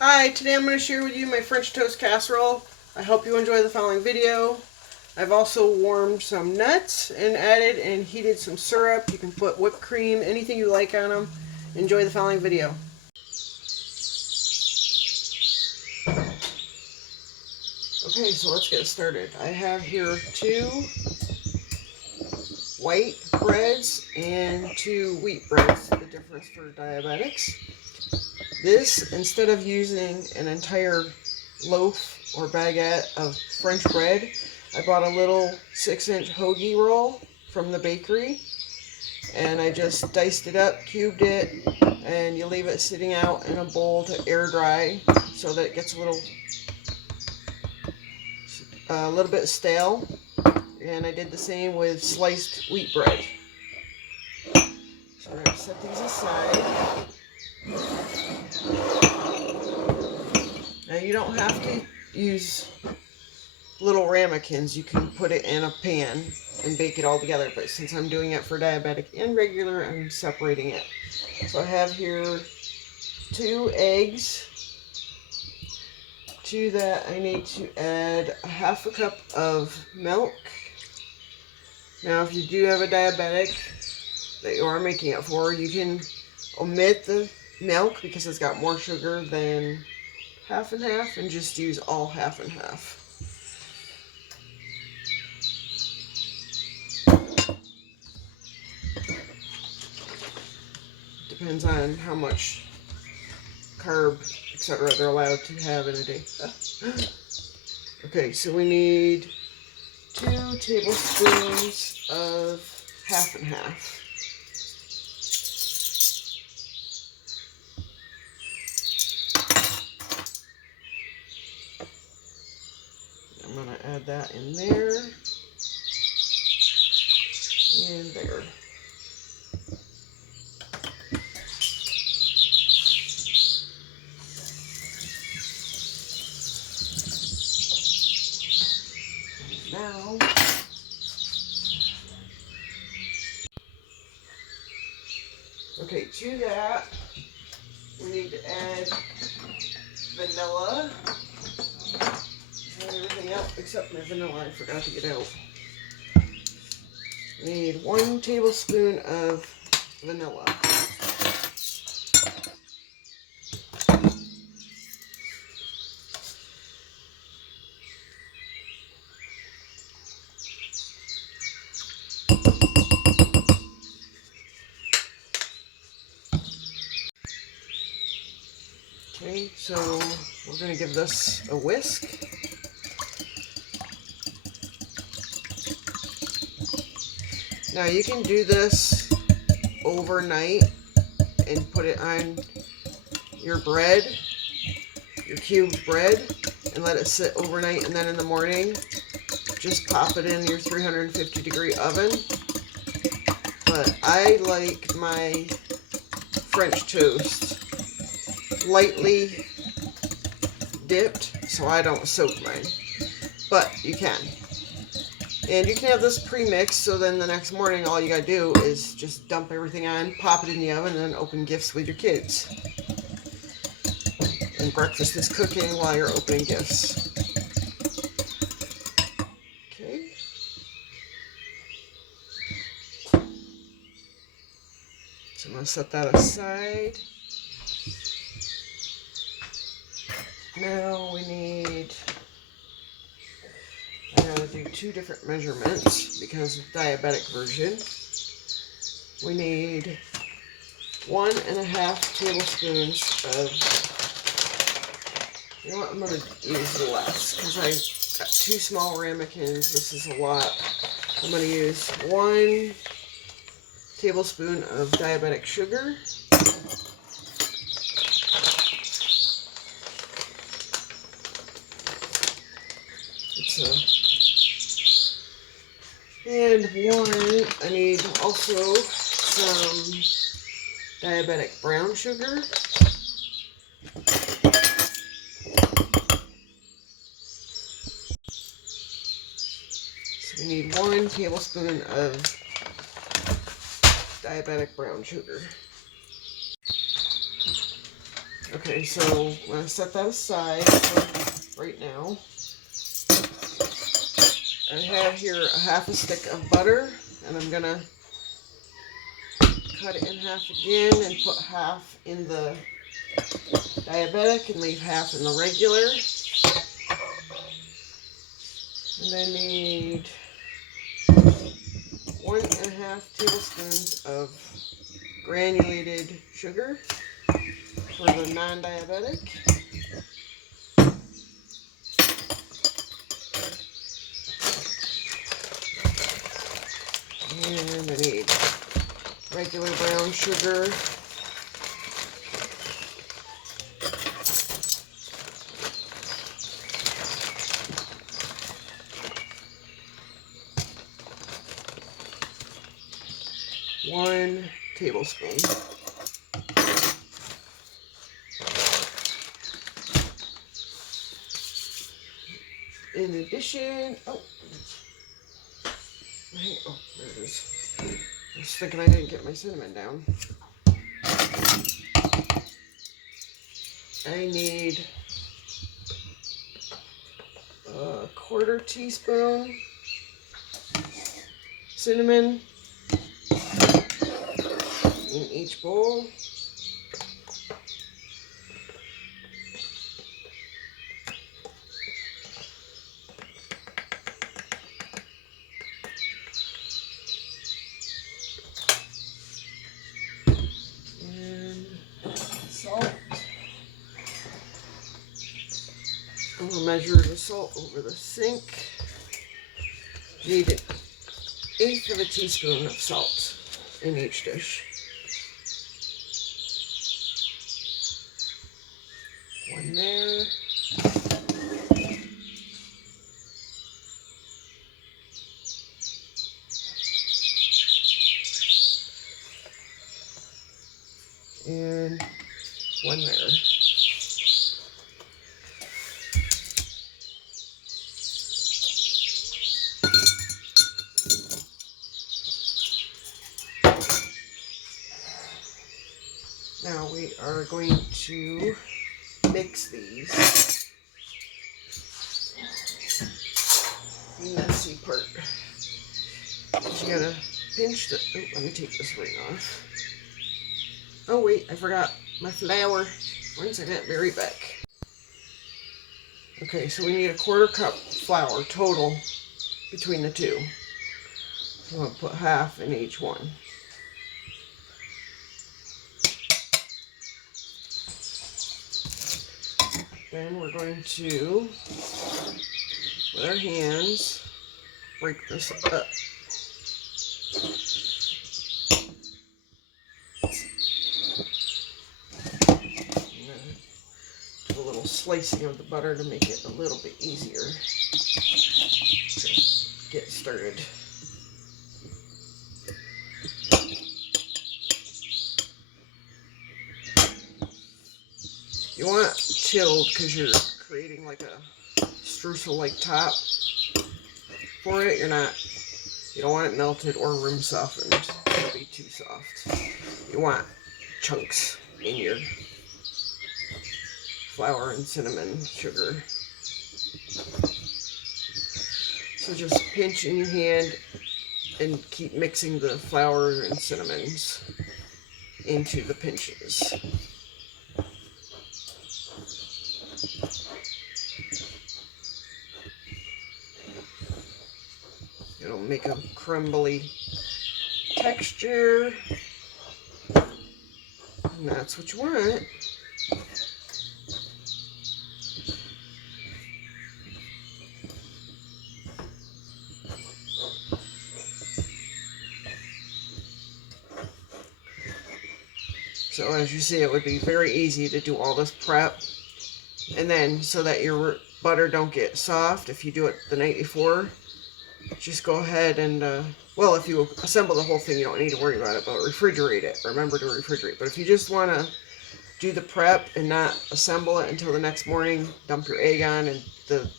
Hi, today I'm going to share with you my French toast casserole. I hope you enjoy the following video. I've also warmed some nuts and added and heated some syrup. You can put whipped cream, anything you like on them. Enjoy the following video. Okay, so let's get started. I have here 2 white breads and 2 wheat breads, the difference for diabetics. This, instead of using an entire loaf or baguette of French bread, I bought a little 6-inch Hoagie Roll from the bakery, and I just diced it up, cubed it, and you leave it sitting out in a bowl to air dry so that it gets a little bit stale. And I did the same with sliced wheat bread. So we're going to set these aside. Now you don't have to use little ramekins. You can put it in a pan and bake it all together, but since I'm doing it for diabetic and regular, I'm separating it. So I have here 2 eggs. To that I need to add a half a cup of milk. Now if you do have a diabetic that you are making it for, you can omit the milk because it's got more sugar than half and half and just use all half and half. Depends on how much carb, etc. they're allowed to have in a day. Okay, so we need 2 tablespoons of half and half. I'm going to add that in there and there. Now, okay, to that, we need to add vanilla and everything else except my vanilla. I forgot to get out. We need 1 tablespoon of vanilla. Okay, so we're going to give this a whisk. Now you can do this overnight and put it on your bread, your cubed bread, and let it sit overnight, and then in the morning just pop it in your 350-degree oven. But I like my French toast lightly dipped, so I don't soak mine, but you can. And you can have this pre-mixed, so then the next morning all you gotta do is just dump everything on, pop it in the oven, and then open gifts with your kids. And breakfast is cooking while you're opening gifts. Okay. So I'm gonna set that aside. Now I gotta do 2 different measurements because of diabetic version. We need 1.5 tablespoons of, you know what, I'm gonna use less because I got 2 small ramekins. This is a lot. I'm gonna use 1 tablespoon of diabetic sugar. And I need also some diabetic brown sugar. So we need 1 tablespoon of diabetic brown sugar. Okay, so I'm going to set that aside for right now. I have here a half a stick of butter, and I'm going to cut it in half again and put half in the diabetic and leave half in the regular. And I need 1.5 tablespoons of granulated sugar for the non-diabetic. And I need regular brown sugar. One tablespoon. In addition, there it is. I was thinking I didn't get my cinnamon down. I need a 1/4 teaspoon cinnamon in each bowl. Salt. I'm going to measure the salt over the sink. Need 1/8 of a teaspoon of salt in each dish. One there. And one there. Now we are going to mix these. The messy part. You gotta pinch the. Oh, let me take this ring off. Oh wait, I forgot my flour. 1 second, be right back. Okay, so we need a 1/4 cup flour total between the two. So I'm gonna put half in each one. Then we're going to, with our hands, break this up. Do a little slicing of the butter to make it a little bit easier to get started. You want it chilled because you're creating like a streusel-like top for it. You don't want it melted or room softened. It'll be too soft. You want chunks in your flour and cinnamon sugar. So just pinch in your hand and keep mixing the flour and cinnamons into the pinches. It'll make a crumbly texture, and that's what you want. So as you see, it would be very easy to do all this prep, and then so that your butter don't get soft, if you do it the night before, just go ahead and, well, if you assemble the whole thing, you don't need to worry about it, but refrigerate it. Remember to refrigerate. But if you just want to do the prep and not assemble it until the next morning, dump your egg on and the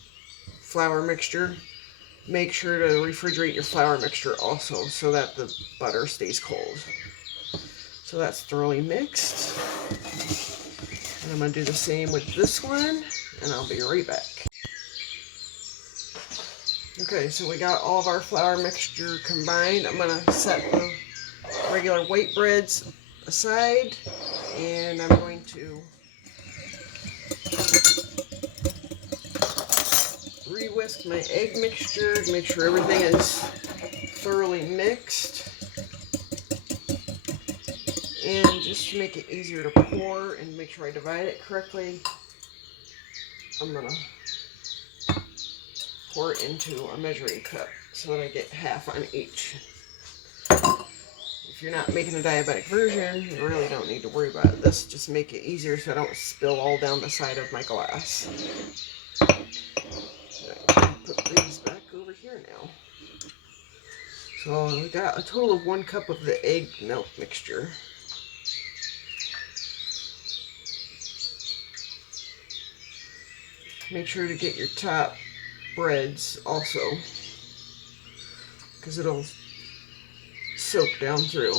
flour mixture, make sure to refrigerate your flour mixture also so that the butter stays cold. So that's thoroughly mixed. And I'm going to do the same with this one, and I'll be right back. Okay, so we got all of our flour mixture combined. I'm going to set the regular white breads aside, and I'm going to re-whisk my egg mixture to make sure everything is thoroughly mixed. And just to make it easier to pour and make sure I divide it correctly, I'm going to pour it into a measuring cup so that I get half on each. If you're not making a diabetic version, you really don't need to worry about it. This just make it easier so I don't spill all down the side of my glass. Put these back over here now. So we got a total of 1 cup of the egg milk mixture. Make sure to get your top breads also, because it'll soak down through.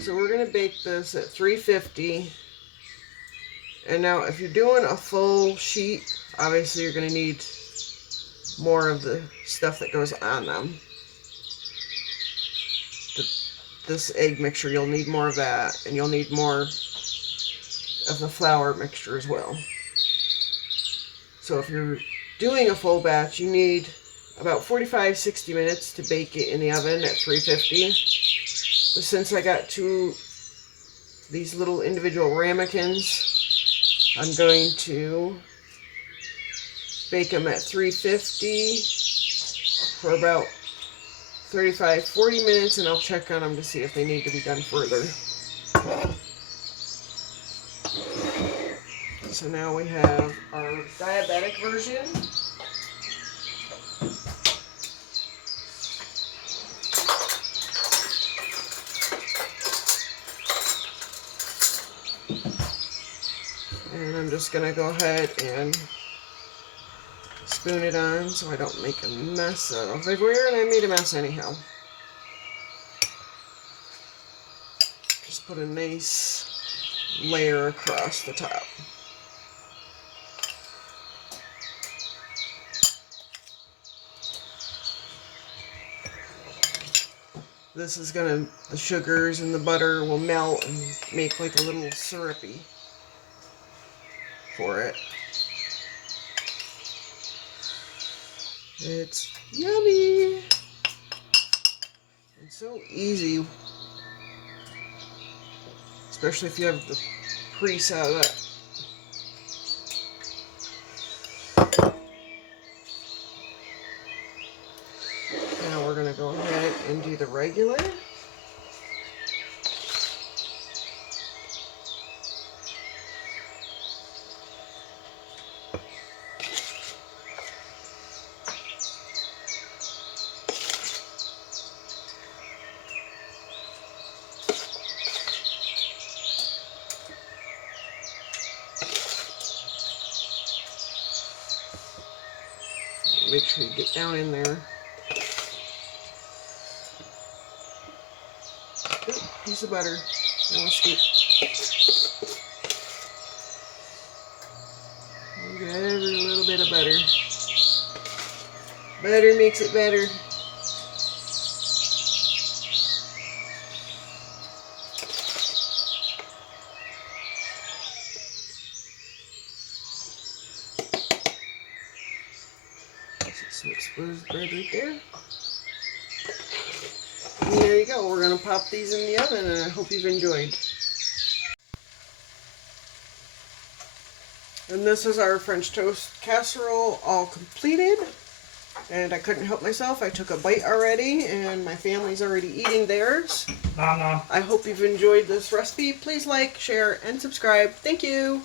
So we're going to bake this at 350. And now if you're doing a full sheet, obviously you're going to need more of the stuff that goes on them. This egg mixture, you'll need more of that, and you'll need more of the flour mixture as well. So if you're doing a full batch, you need about 45-60 minutes to bake it in the oven at 350. But since I got these little individual ramekins, I'm going to bake them at 350 for about 35-40 minutes, and I'll check on them to see if they need to be done further. So now we have our diabetic version. And I'm just going to go ahead and spoon it on so I don't make a mess out of everywhere, and I made a mess anyhow. Just put a nice layer across the top. This is the sugars and the butter will melt and make like a little syrupy for it. It's yummy! It's so easy, especially if you have the pre-set up. Now we're going to go ahead and do the regular. Make sure you get down in there. Ooh, piece of butter. Now a scoop. You got every little bit of butter. Butter makes it better. Some exposed bread right there. And there you go. We're going to pop these in the oven, and I hope you've enjoyed. And this is our French toast casserole all completed. And I couldn't help myself. I took a bite already, and my family's already eating theirs. Nom nom. I hope you've enjoyed this recipe. Please like, share, and subscribe. Thank you.